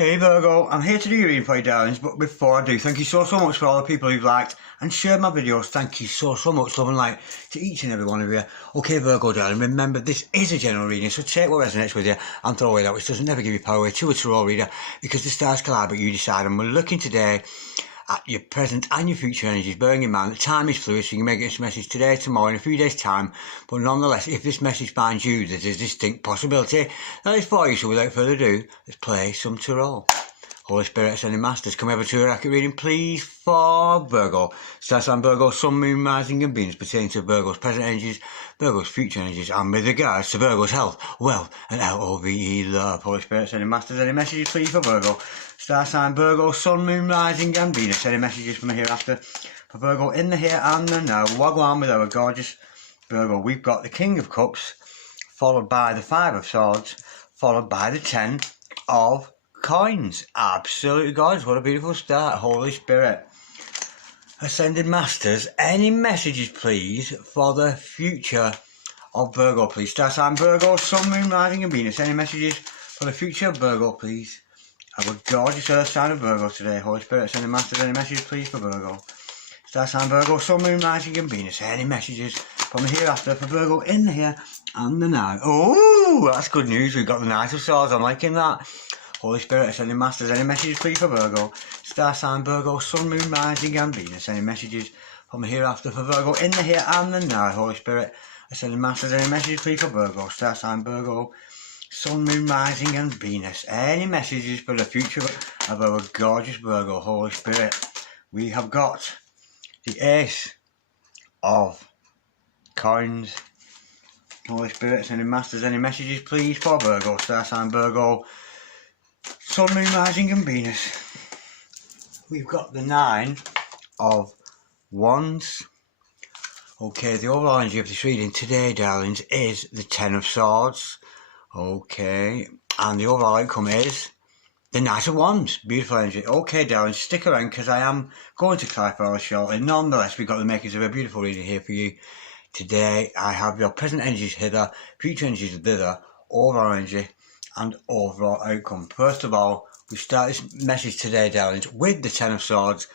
Hey Virgo, I'm here to do your reading for you darlings, but before I do, thank you so much for all the people who've liked and shared my videos. Thank you so much, love and light to each and every one of you. Okay Virgo darling, remember this is a general reading, so take what resonates with you and throw away that which doesn't never give you power away to a tarot reader, because the stars collide but you decide, and we're looking today at your present and your future energies, bearing in mind that time is fluid, so you may get this message today, tomorrow, in a few days' time. But nonetheless, if this message finds you, there's a distinct possibility that it's for you. So without further ado, let's play some tarot. Holy Spirit, Ascending Masters, come over to a accurate reading, please, for Virgo. Star sign Virgo, Sun, Moon, Rising and Venus pertaining to Virgo's present energies, Virgo's future energies, and with regards to Virgo's health, wealth, and L-O-V-E, love. Holy Spirit, Ascending Masters, any messages, please, for Virgo. Star sign Virgo, Sun, Moon, Rising and Venus, any messages from the hereafter for Virgo in the here and the now. Wagwan with our gorgeous Virgo. We've got the King of Cups, followed by the Five of Swords, followed by the Ten of Coins. Absolutely gorgeous. What a beautiful start. Holy Spirit, Ascended Masters, any messages please for the future of Virgo, please? Star sign Virgo, Sun, Moon, Rising and Venus, any messages for the future of Virgo, please? Our gorgeous earth sign of Virgo today. Holy Spirit, Ascended Masters, any messages please for Virgo? Star sign Virgo, Sun, Moon, Rising and Venus, any messages from the hereafter for Virgo in the here and the now? Oh, that's good news. We've got the Knight of Swords. I'm liking that. Holy Spirit, Ascending Masters, any messages please for Virgo? Star sign Virgo, Sun, Moon, Rising and Venus, any messages from the hereafter for Virgo in the here and the now? Holy Spirit, Ascending Masters, any messages please for Virgo? Star sign Virgo, Sun, Moon, Rising and Venus, any messages for the future of our gorgeous Virgo? Holy Spirit, we have got the Ace of Coins. Holy Spirit, Ascending Masters, any messages please for Virgo? Star sign Virgo, Sun, Moon, Rising and Venus. We've got the Nine of Wands. Okay, the overall energy of this reading today, darlings, is the Ten of Swords. Okay, and the overall outcome is the Knight of Wands. Beautiful energy. Okay, darlings, stick around because I am going to clarify all shortly. Nonetheless, we've got the makers of a beautiful reading here for you today. I have your present energies hither, future energies thither, overall energy and overall outcome. First of all, we start this message today, darlings, with the Ten of Swords.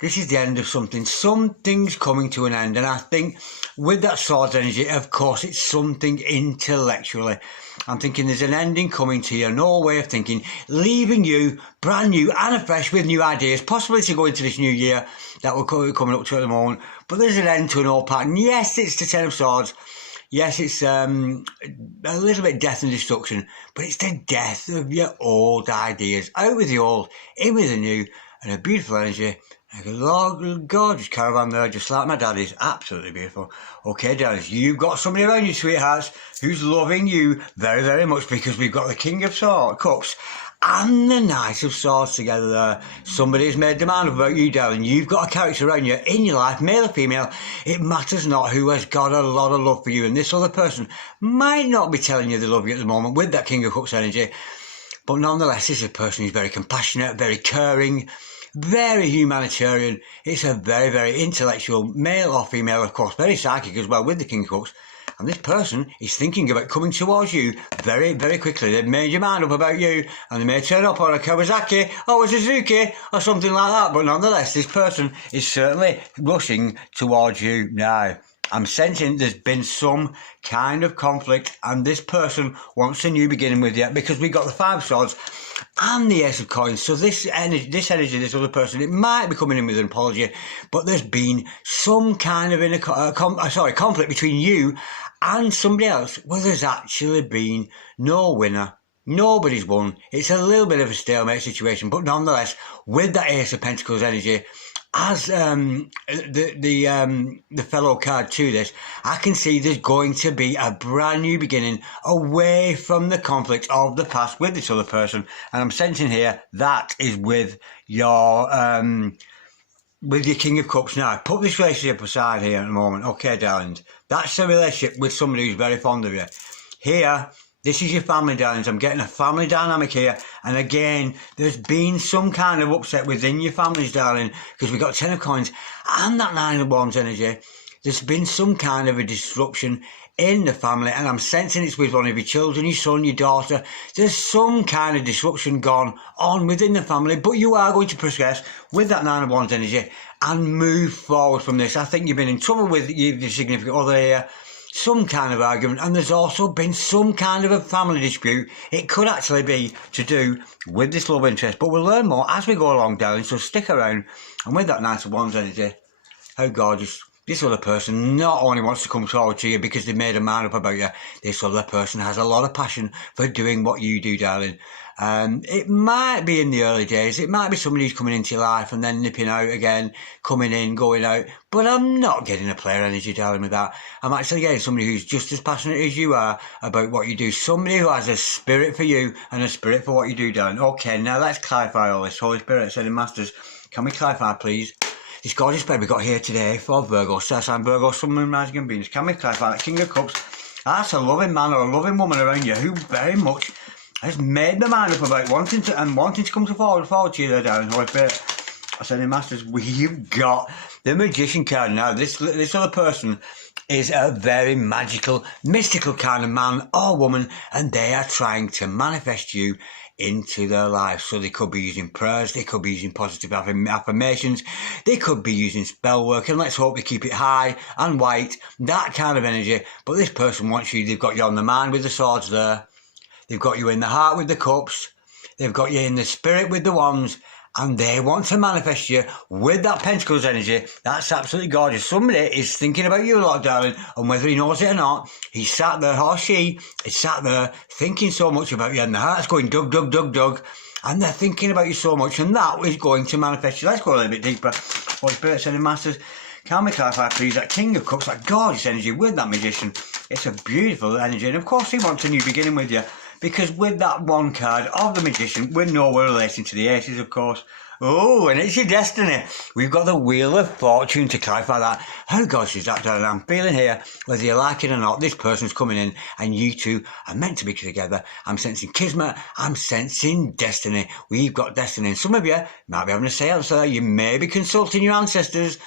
This is the end of something. Something's coming to an end, and I think with that Swords energy, of course, it's something intellectually. I'm thinking there's an ending coming to you, no way of thinking, leaving you brand new and afresh with new ideas, possibly to go into this new year that we're coming up to at the moment. But there's an end to an old pattern. Yes, it's the Ten of Swords. Yes, it's a little bit death and destruction, but it's the death of your old ideas. Out with the old, in with the new, and a beautiful energy. Like a gorgeous caravan there, just like my daddy's. Absolutely beautiful. Okay, darlings, you've got somebody around you, sweethearts, who's loving you very, very much, because we've got the King of Cups and the Knight of Swords together there. Somebody has made demand about you, darling. You've got a character around you in your life, male or female. It matters not, who has got a lot of love for you. And this other person might not be telling you they love you at the moment with that King of Cups energy. But nonetheless, this is a person who's very compassionate, very caring, very humanitarian. It's a very, very intellectual, male or female, of course, very psychic as well with the King of Cups. And this person is thinking about coming towards you very, very quickly. They've made your mind up about you, and they may turn up on a Kawasaki or a Suzuki or something like that. But nonetheless, this person is certainly rushing towards you now. I'm sensing there's been some kind of conflict, and this person wants a new beginning with you, because we've got the Five of Swords and the Ace of Coins. So this energy, this other person, it might be coming in with an apology, but there's been some kind of conflict between you and somebody else, where there's actually been no winner. Nobody's won. It's a little bit of a stalemate situation, but nonetheless, with that Ace of Pentacles energy, as the fellow card to this, I can see there's going to be a brand new beginning away from the conflict of the past with this other person. And I'm sensing here that is with your King of Cups now. Put this relationship aside here at the moment. Okay, darlings, that's a relationship with somebody who's very fond of you. Here, this is your family, darlings. I'm getting a family dynamic here. And again, there's been some kind of upset within your families, darling, because we've got Ten of Coins and that Nine of Wands energy. There's been some kind of a disruption in the family, and I'm sensing it's with one of your children, your son, your daughter. There's some kind of disruption gone on within the family, but you are going to progress with that Nine of Wands energy and move forward from this. I think you've been in trouble with your significant other here, some kind of argument, and there's also been some kind of a family dispute. It could actually be to do with this love interest, but we'll learn more as we go along, darling, so stick around. And with that Knight of Wands energy, how gorgeous. This other person not only wants to come forward to you because they've made a mind up about you, this other person has a lot of passion for doing what you do, darling. It might be in the early days, it might be somebody who's coming into your life and then nipping out again, coming in, going out, but I'm not getting a player energy, darling, with that. I'm actually getting somebody who's just as passionate as you are about what you do, somebody who has a spirit for you and a spirit for what you do, darling. Okay, now let's clarify all this. Holy Spirit, Ascended Masters, can we clarify, please? This gorgeous spread we got here today for Virgo, Star sign Virgo, Sun, Moon, Rising and Venus. Can we clarify that King of Cups, that's a loving man or a loving woman around you who very much has made their mind up about wanting to come forward to you there, darling. Holy Spirit, Ascending Masters, we've got the Magician card now. This other person is a very magical, mystical kind of man or woman, and they are trying to manifest you into their life. So they could be using prayers, they could be using positive affirmations, they could be using spell work, and let's hope they keep it high and white, that kind of energy. But this person wants you, they've got you on the mind with the swords there, they've got you in the heart with the cups, they've got you in the spirit with the wands, and they want to manifest you with that Pentacles energy. That's absolutely gorgeous. Somebody is thinking about you a lot, darling, and whether he knows it or not, he's sat there, or she is sat there thinking so much about you, and the heart's going dug, dug, dug, dug, and they're thinking about you so much, and that is going to manifest you. Let's go a little bit deeper. Holy Spirit, Ascended Masters, can we clarify, please, that King of Cups, that gorgeous energy with that Magician? It's a beautiful energy, and of course he wants a new beginning with you. Because with that one card of the Magician, we're nowhere relating to the Aces, of course. Oh, and it's your destiny. We've got the Wheel of Fortune to clarify that. How gorgeous is that, darling? I'm feeling here, whether you like it or not, this person's coming in and you two are meant to be together. I'm sensing kismet. I'm sensing destiny. We've got destiny. And some of you might be having a seance there. You may be consulting your ancestors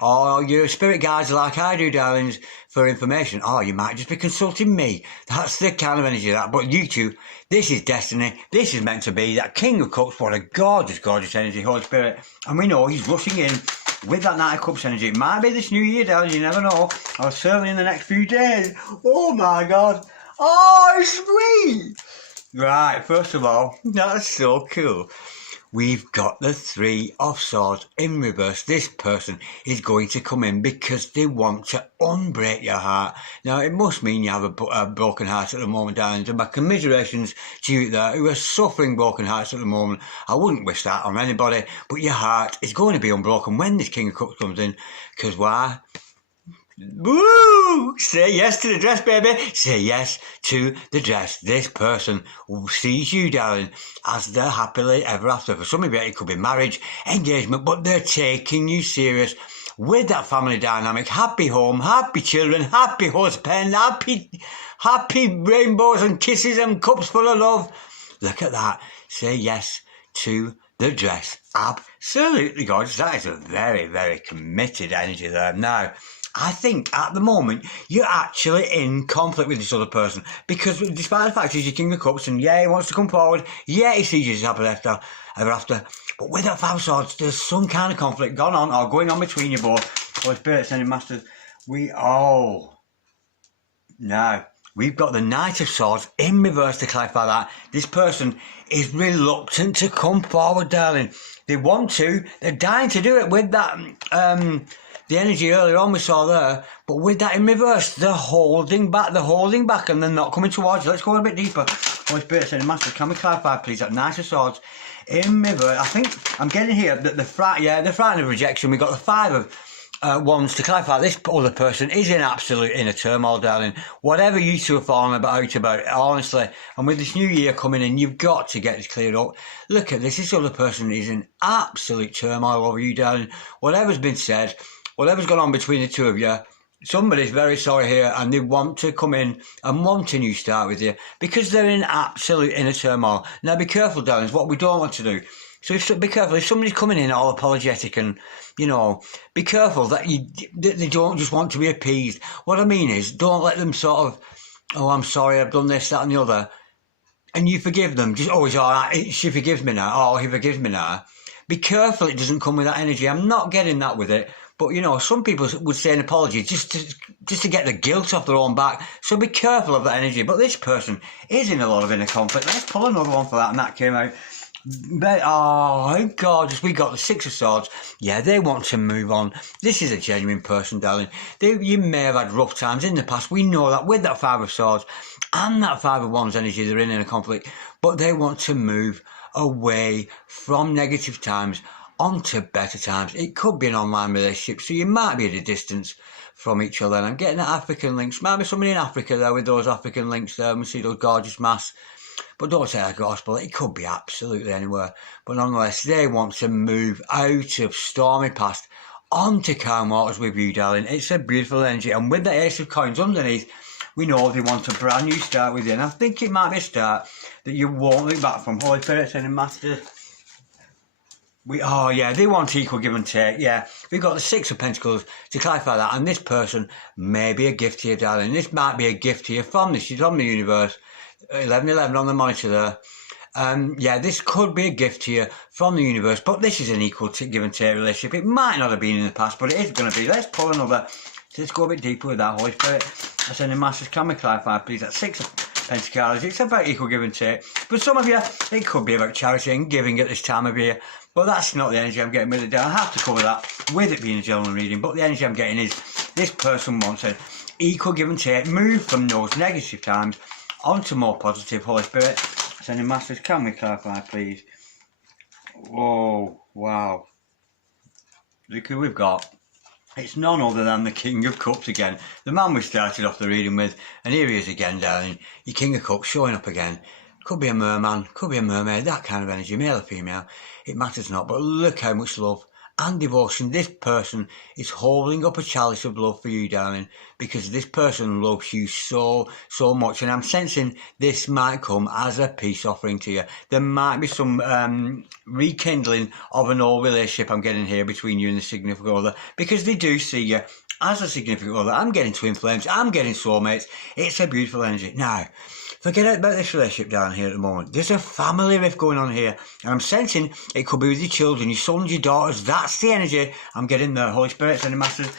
or your spirit guides like I do, darlings, for information. Or you might just be consulting me. That's the kind of energy of that. But you two, this is destiny. This is meant to be. That King of Cups, what a gorgeous, gorgeous energy, Holy Spirit. And we know he's rushing in with that Knight of Cups energy. It might be this new year, darling, you never know. Or certainly in the next few days. Oh my God. Oh, sweet. Right, first of all, that's so cool. We've got the Three of Swords in reverse. This person is going to come in because they want to unbreak your heart. Now, it must mean you have a broken heart at the moment, darling. And my commiserations to you there who are suffering broken hearts at the moment. I wouldn't wish that on anybody, but your heart is going to be unbroken when this King of Cups comes in. Because why? Woo! Say yes to the dress, baby. Say yes to the dress. This person sees you, darling, as their happily ever after. For some of you, it could be marriage, engagement, but they're taking you serious with that family dynamic. Happy home, happy children, happy husband, happy rainbows and kisses and cups full of love. Look at that. Say yes to the dress. Absolutely gorgeous. That is a very, very committed energy there. Now, I think at the moment you're actually in conflict with this other person because despite the fact he's your King of Cups and yeah, he wants to come forward, yeah, he sees you as happily ever after, but with that Five of Swords, there's some kind of conflict going on or going on between you both. Holy Spirit, Ascended Masters, now we've got the Knight of Swords in reverse to clarify that. This person is reluctant to come forward, darling. They want to, they're dying to do it with that the energy earlier on we saw there, but with that in reverse, they're holding back, and they're not coming towards you. Let's go a bit deeper. Holy Spirit, Ascended Master, can we clarify, please, that Knight of Swords in reverse? I think I'm getting here that the frightened of rejection. We got the Five of Wands to clarify. This other person is in absolute inner turmoil, darling. Whatever you two are falling about, honestly, and with this new year coming in, you've got to get this cleared up. Look at this. This other person is in absolute turmoil over you, darling. Whatever's been said, whatever's gone on between the two of you, somebody's very sorry here and they want to come in and want a new start with you because they're in absolute inner turmoil. Now be careful, darlings, what we don't want to do So be careful if somebody's coming in all apologetic and, you know, be careful that they don't just want to be appeased. What I mean is, don't let them sort of, oh, I'm sorry, I've done this, that and the other, and you forgive them. Just, oh, it's all right, she forgives me now, oh, he forgives me now. Be careful it doesn't come with that energy. I'm not getting that with it. But, you know, some people would say an apology just to get the guilt off their own back. So be careful of that energy. But this person is in a lot of inner conflict. Let's pull another one for that, and that came out. Oh, gorgeous. We got the Six of Swords. Yeah, they want to move on. This is a genuine person, darling. You may have had rough times in the past. We know that with that Five of Swords and that Five of Wands energy, they're in a conflict. But they want to move away from negative times onto better times. It could be an online relationship, so you might be at a distance from each other. And I'm getting the African links. Might be somebody in Africa there with those African links there. We see those gorgeous masks. But don't say a gospel. It could be absolutely anywhere. But nonetheless, they want to move out of stormy past onto calm waters with you, darling. It's a beautiful energy. And with the Ace of Coins underneath, we know they want a brand new start with you. And I think it might be a start that you won't look back from. Holy Spirit and Masters. Oh yeah, they want equal give and take. Yeah, we've got the Six of Pentacles to clarify that, and this person may be a gift to you, darling. This might be a gift to you from this. She's from the universe. 1111 on the monitor there. Yeah, this could be a gift to you from the universe, but this is an equal give and take relationship. It might not have been in the past, but it is going to be. Let's pull another. Let's go a bit deeper with that, Holy Spirit. I send the Masters, can we clarify, please? That Six of Pentacles. It's about equal give and take. But some of you, it could be about charity and giving at this time of year. But that's not the energy I'm getting with it. I have to cover that with it being a general reading. But the energy I'm getting is this person wants an equal give and take. Move from those negative times onto more positive. Holy Spirit. Sending Masters, can we clarify, please? Oh, wow. Look who we've got. It's none other than the King of Cups again. The man we started off the reading with. And here he is again, darling. Your King of Cups showing up again. Could be a merman, could be a mermaid, that kind of energy, male or female. It matters not, but look how much love and devotion this person is holding up a chalice of love for you, darling, because this person loves you so much. And I'm sensing this might come as a peace offering to you. There might be some rekindling of an old relationship I'm getting here between you and the significant other, because they do see you as a significant other. I'm getting twin flames, I'm getting soulmates. It's a beautiful energy. Now, forget about this relationship down here at the moment. There's a family rift going on here. And I'm sensing it could be with your children, your sons, your daughters. That's the energy I'm getting there. Holy Spirit, sending Masters,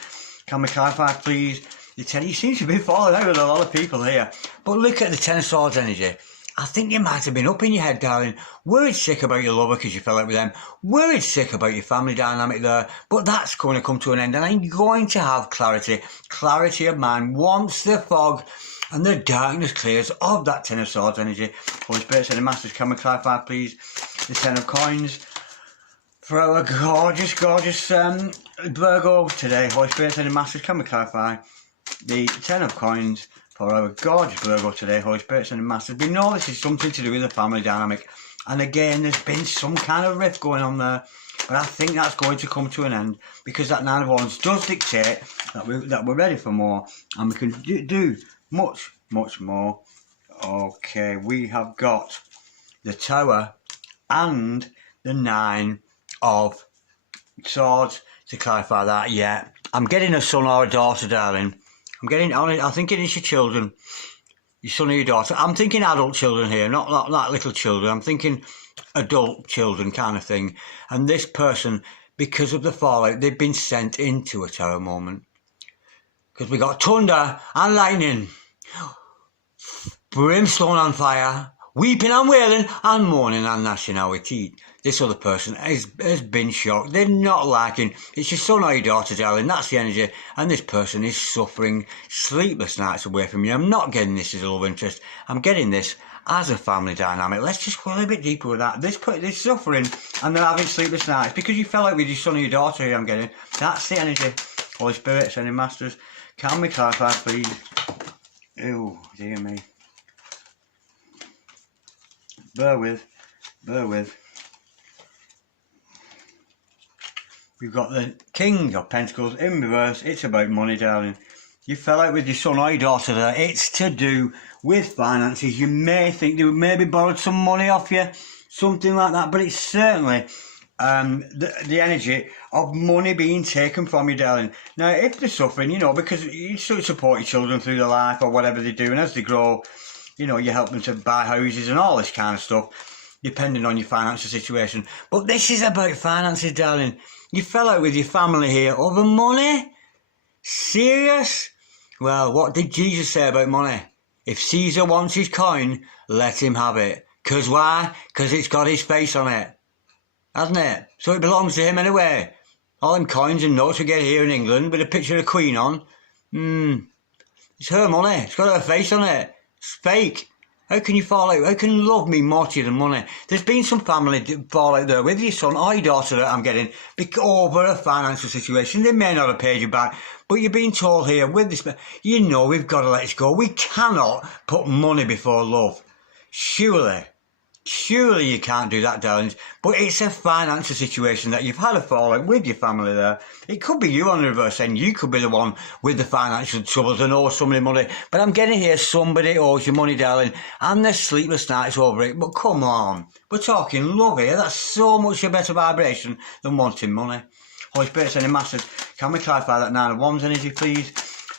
can we clarify, please? You seem to be falling out with a lot of people here. But look at the Ten of Swords energy. I think you might have been up in your head, darling, worried sick about your lover because you fell out with them, worried sick about your family dynamic there, but that's going to come to an end, and I'm going to have clarity of mind once the fog and the darkness clears of that Ten of Swords energy. Holy Spirit, sending Masters, can we clarify, please? The Ten of Coins for our gorgeous Virgo today. Holy Spirit, sending Masters, can we clarify? The Ten of Coins for our gorgeous Virgo today. Holy Spirit, sending Masters. We know this is something to do with the family dynamic, and again, there's been some kind of rift going on there. But I think that's going to come to an end, because that Nine of Wands does dictate that we're ready for more, and we can do much more. Okay, we have got the Tower and the Nine of Swords to clarify that. Yeah, I'm getting a son or a daughter, darling. I'm thinking it's your children, your son or your daughter. I'm thinking adult children here, not little children. I'm thinking adult children kind of thing. And this person, because of the fallout, they've been sent into a terror moment. Because we got thunder and lightning, brimstone on fire, weeping and wailing and mourning and gnashing our teeth. This other person has been shocked. They're not liking. It's your son or your daughter, darling. That's the energy. And this person is suffering sleepless nights away from you. I'm not getting this as a love interest. I'm getting this as a family dynamic. Let's just go a little bit deeper with that. This suffering and they're having sleepless nights because you fell out with your son or your daughter here, I'm getting. That's the energy. Holy Spirit, sending Masters, can we clarify, please? Oh, dear me. Bear with. We've got the King of Pentacles in reverse. It's about money, darling. You fell out with your son or your daughter there. It's to do with finances. You may think they maybe borrowed some money off you, something like that, but it's certainly the energy of money being taken from you, darling. Now, if they're suffering, you know, because you sort of support your children through their life or whatever they do, and as they grow, you know, you help them to buy houses and all this kind of stuff, depending on your financial situation. But this is about finances, darling. You fell out with your family here over money? Serious? Well, what did Jesus say about money? If Caesar wants his coin, let him have it. 'Cause why? 'Cause it's got his face on it. Hasn't it? So it belongs to him anyway. All them coins and notes we get here in England with a picture of the Queen on. It's her money. It's got her face on it. It's fake. How can you fall out? How can love mean more to you than money? There's been some family fall out there with your son or your daughter that I'm getting over a financial situation. They may not have paid you back, but you're being told here with this, you know we've got to let it go. We cannot put money before love. Surely you can't do that, darlings. But it's a financial situation that you've had a fallout with your family there. It could be you on the reverse end. You could be the one with the financial troubles and owe somebody money. But I'm getting here, somebody owes you money, darling. And there's sleepless nights over it. But come on. We're talking love here. That's so much a better vibration than wanting money. Holy Spirit, sending masters. Can we clarify that 9 of Wands energy, please?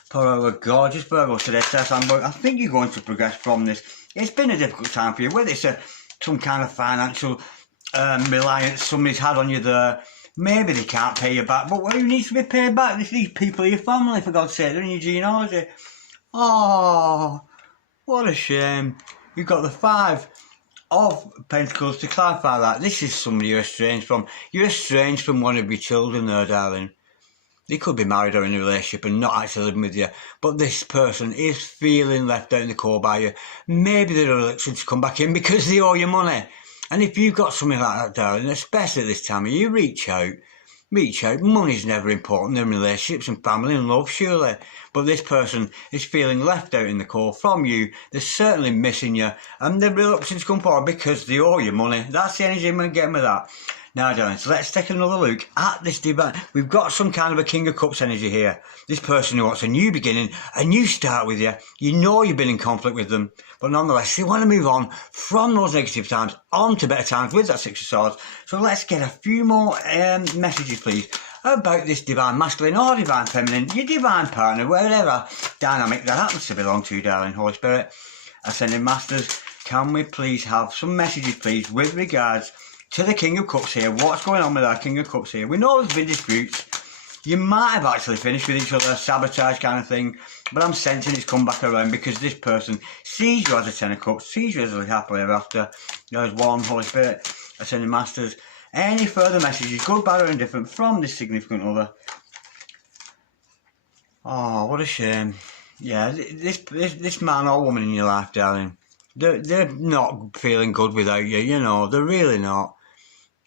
For our gorgeous Virgo today, Tess. I think you're going to progress from this. It's been a difficult time for you. Whether it's some kind of financial reliance somebody's had on you there. Maybe they can't pay you back, but who needs to be paid back? These people are your family, for God's sake. They're in your genealogy. Oh, what a shame. You've got the 5 of Pentacles to clarify that. This is somebody you're estranged from. You're estranged from one of your children there, darling. They could be married or in a relationship and not actually living with you, but this person is feeling left out in the cold by you. Maybe they're reluctant to come back in because they owe you money. And if you've got something like that, darling, especially at this time of year, reach out. Money's never important in relationships and family and love, surely. But this person is feeling left out in the cold from you. They're certainly missing you, and they're reluctant to come forward because they owe you money. That's the energy I'm getting with that. Now, darling, so let's take another look at this divine. We've got some kind of a King of Cups energy here. This person who wants a new beginning, a new start with you. You know you've been in conflict with them, but nonetheless, they want to move on from those negative times on to better times with that 6 of Swords. So let's get a few more messages, please, about this divine masculine or divine feminine, your divine partner, whatever dynamic that happens to belong to, darling. Holy Spirit, Ascending Masters, can we please have some messages, please, with regards to the King of Cups here? What's going on with our King of Cups here? We know there's been disputes. You might have actually finished with each other, sabotage kind of thing, but I'm sensing it's come back around because this person sees you as a 10 of Cups, sees you as a happily ever after. There's 1, Holy Spirit, Ascending Masters. Any further messages, good, bad or indifferent, from this significant other? Oh, what a shame. Yeah, this man or woman in your life, darling, they're not feeling good without you, you know, they're really not.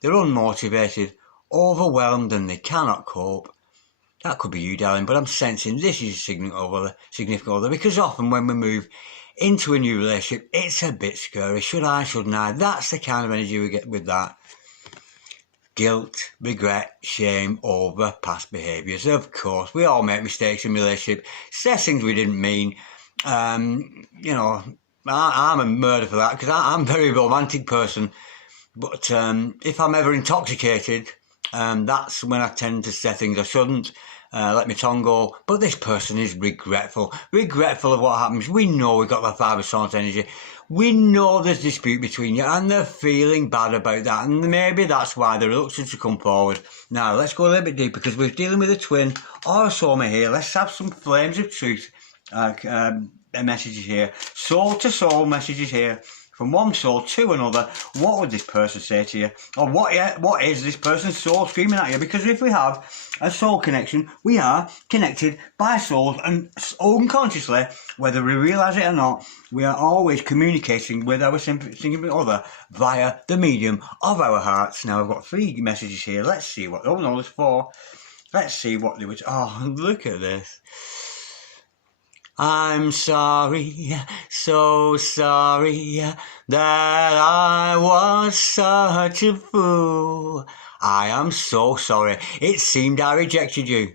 They're unmotivated, overwhelmed, and they cannot cope. That could be you, darling, but I'm sensing this is a significant other, because often when we move into a new relationship, it's a bit scary. Should I, shouldn't I? That's the kind of energy we get with that. Guilt, regret, shame over past behaviours. Of course, we all make mistakes in relationship, say things we didn't mean. You know, I'm a murder for that because I'm a very romantic person. But if I'm ever intoxicated, that's when I tend to say things I shouldn't, let my tongue go. But this person is regretful of what happens. We know we've got the 5 of Swords energy. We know there's dispute between you, and they're feeling bad about that. And maybe that's why they're reluctant to come forward. Now, let's go a little bit deeper, because we're dealing with a twin or a soulmate here. Let's have some flames of truth messages here. Soul to soul messages here. From one soul to another, what would this person say to you? Or what is this person's soul screaming at you? Because if we have a soul connection, we are connected by souls, and unconsciously, whether we realise it or not, we are always communicating with our significant other via the medium of our hearts. Now, I've got 3 messages here. Let's see what... Oh, no, there's 4. Let's see what they would... Oh, look at this. I'm sorry, so sorry, that I was such a fool. I am so sorry. It seemed I rejected you.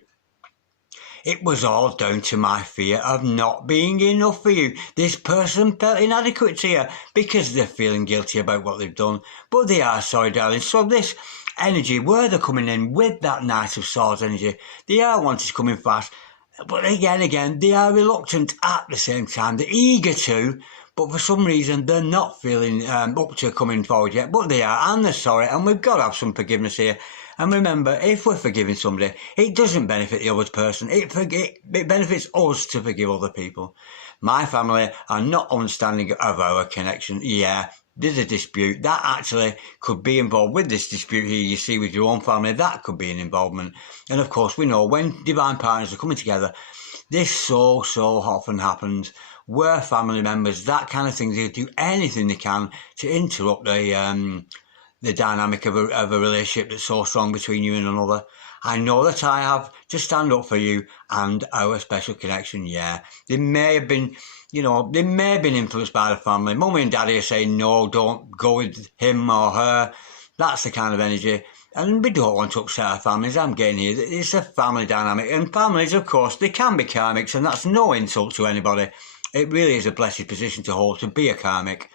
It was all down to my fear of not being enough for you. This person felt inadequate to you because they're feeling guilty about what they've done. But they are sorry, darling. So this energy, where they're coming in with that Knight of Swords energy, they are wanting to come in fast. But again, they are reluctant at the same time. They're eager to, but for some reason they're not feeling up to coming forward yet. But they are, and they're sorry, and we've got to have some forgiveness here. And remember, if we're forgiving somebody, it doesn't benefit the other person. It benefits us to forgive other people. My family are not understanding of our connection. Yeah, there's a dispute. That actually could be involved with this dispute here you see with your own family. That could be an involvement. And of course, we know when divine partners are coming together, this so often happens. We're family members, that kind of thing. They do anything they can to interrupt the dynamic of a relationship that's so strong between you and another. I know that I have to stand up for you and our special connection, yeah. They may have been, they may have been influenced by the family. Mummy and daddy are saying, no, don't go with him or her. That's the kind of energy. And we don't want to upset our families. I'm getting here. It's a family dynamic. And families, of course, they can be karmics, and that's no insult to anybody. It really is a blessed position to hold, to be a karmic.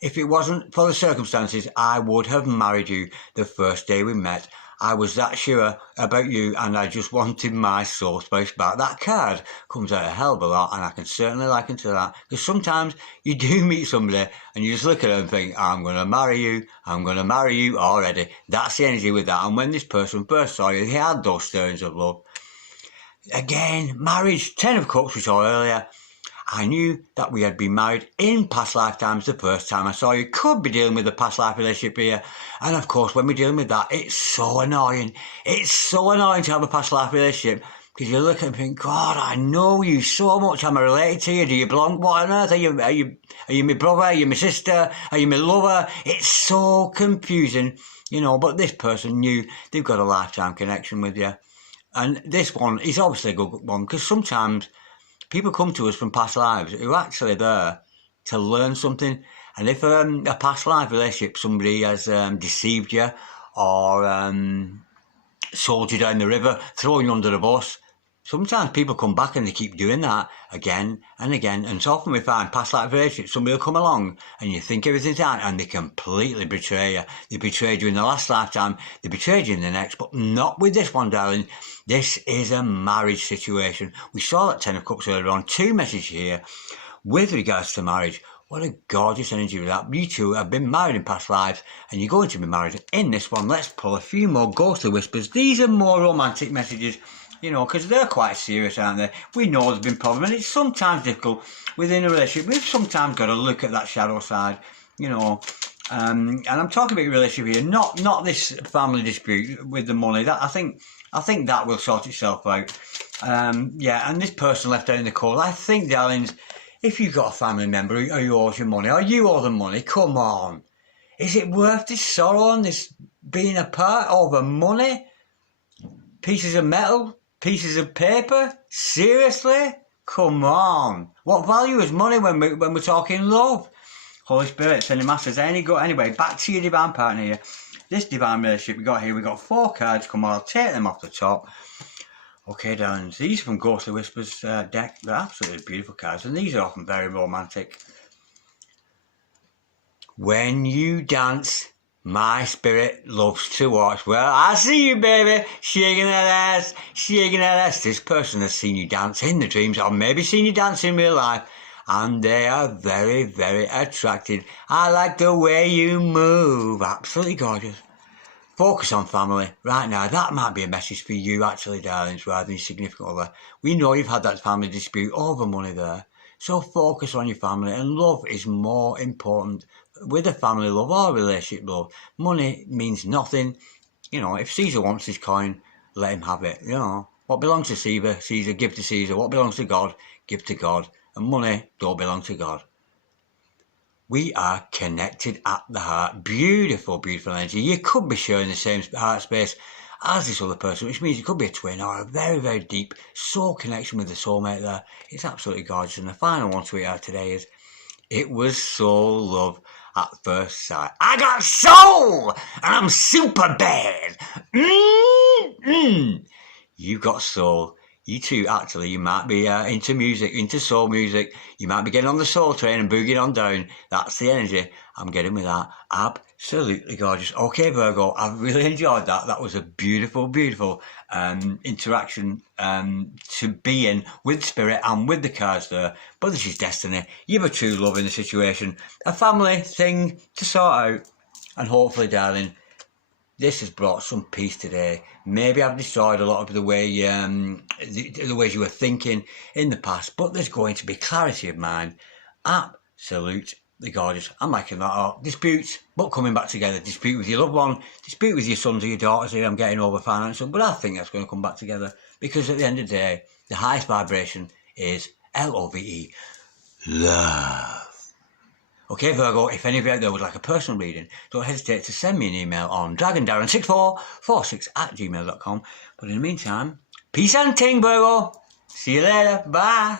If it wasn't for the circumstances, I would have married you the first day we met. I was that sure about you, and I just wanted my soul spouse back. That card comes out a hell of a lot, and I can certainly liken to that. Because sometimes you do meet somebody, and you just look at them and think, I'm going to marry you. I'm going to marry you already. That's the energy with that. And when this person first saw you, he had those stirrings of love. Again, marriage, 10 of Cups we saw earlier. I knew that we had been married in past lifetimes the first time I saw you. Could be dealing with a past life relationship here. And of course, when we're dealing with that, it's so annoying. It's so annoying to have a past life relationship because you look and think, God, I know you so much. Am I related to you? Do you belong? What on earth? Are you my brother? Are you my sister? Are you my lover? It's so confusing, but this person knew they've got a lifetime connection with you. And this one is obviously a good one because sometimes people come to us from past lives who are actually there to learn something. And if a past life relationship, somebody has deceived you or sold you down the river, thrown you under the bus, sometimes people come back and they keep doing that again and again. And so often we find past life relationships, somebody will come along and you think everything's out and they completely betray you. They betrayed you in the last lifetime, they betrayed you in the next, but not with this one, darling. This is a marriage situation. We saw that 10 of Cups earlier on. 2 messages here with regards to marriage. What a gorgeous energy with that. You two have been married in past lives and you're going to be married in this one. Let's pull a few more ghostly whispers. These are more romantic messages, because they're quite serious, aren't they? We know there's been problems and it's sometimes difficult within a relationship. We've sometimes got to look at that shadow side, and I'm talking about a relationship here, not this family dispute with the money. That I think that will sort itself out. And this person left out in the cold. I think, darlings, if you've got a family member who owes you money, or you owe them money, come on. Is it worth this sorrow and this being apart over money? Pieces of metal? Pieces of paper? Seriously? Come on. What value is money when we're talking love? Holy Spirit, sending masters. Anyway, back to your divine partner here. This divine relationship we got 4 cards. Come on, I'll take them off the top. Okay, darlings, these are from Ghostly Whispers deck. They're absolutely beautiful cards, and these are often very romantic. When you dance, my spirit loves to watch. Well, I see you, baby, shaking that ass, shaking that ass. This person has seen you dance in the dreams, or maybe seen you dance in real life, and they are very, very attracted. I like the way you move. Absolutely gorgeous. Focus on family right now. That might be a message for you, actually, darlings, rather than your significant other. We know you've had that family dispute over money there. So focus on your family, and love is more important with a family love or relationship love. Money means nothing. If Caesar wants his coin, let him have it. What belongs to Caesar, give to Caesar. What belongs to God, give to God. And money don't belong to God. We are connected at the heart. Beautiful, beautiful energy. You could be sharing the same heart space as this other person, which means you could be a twin or a very, very deep soul connection with the soulmate there. It's absolutely gorgeous. And the final one to it out today is, it was soul love at first sight. I got soul and I'm super bad. You've got soul. you too, actually, you might be into music, into soul music. You might be getting on the soul train and boogieing on down. That's the energy I'm getting with that. Absolutely gorgeous. Okay, Virgo, I've really enjoyed that. That was a beautiful, beautiful interaction to be in with spirit and with the cards there. But this is destiny. You're a true love in the situation. A family thing to sort out. And hopefully, darling, this has brought some peace today. Maybe I've destroyed a lot of the way the ways you were thinking in the past, but there's going to be clarity of mind. Absolutely gorgeous. I'm liking that up. Disputes, but coming back together. Dispute with your loved one, dispute with your sons or your daughters. Here I'm getting over financial, but I think that's going to come back together because at the end of the day, the highest vibration is LOVE, love. Okay, Virgo, if any of you out there would like a personal reading, don't hesitate to send me an email on dragondarren6446@gmail.com. But in the meantime, peace and ting, Virgo. See you later. Bye.